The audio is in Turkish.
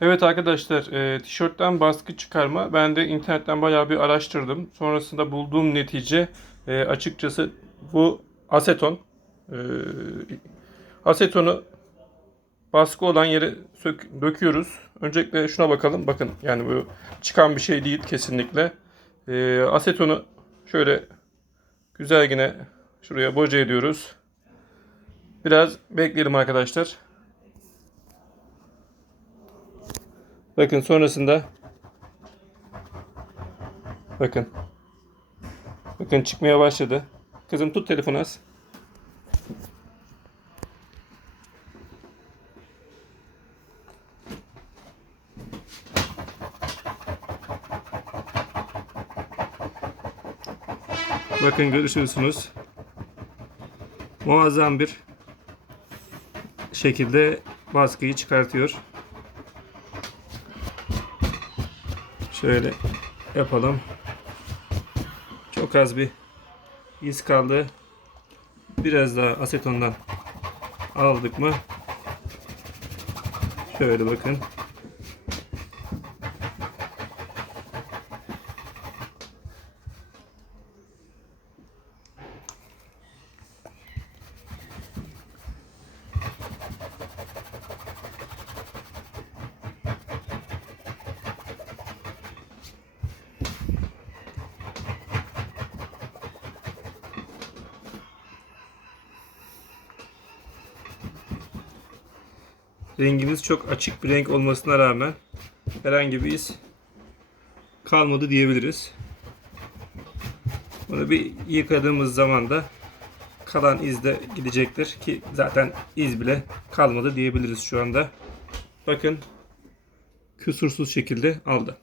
Evet arkadaşlar, e, tişörtten baskı çıkarma. Ben de internetten bayağı bir araştırdım. Sonrasında bulduğum netice e, açıkçası bu aseton. E, asetonu baskı olan yere sök, döküyoruz. Öncelikle şuna bakalım. Bakın yani bu çıkan bir şey değil kesinlikle. E, asetonu şöyle güzel yine şuraya boca ediyoruz. Biraz bekleyelim arkadaşlar. Bakın sonrasında bakın bakın çıkmaya başladı. Kızım tut telefonu az. Bakın görüşüyorsunuz. Muazzam bir şekilde baskıyı çıkartıyor. Şöyle yapalım. Çok az bir iz kaldı. Biraz daha asetondan aldık mı? Şöyle bakın. Rengimiz çok açık bir renk olmasına rağmen herhangi bir iz kalmadı diyebiliriz. Bunu bir yıkadığımız zaman da kalan iz de gidecektir ki zaten iz bile kalmadı diyebiliriz şu anda. Bakın kusursuz şekilde aldı.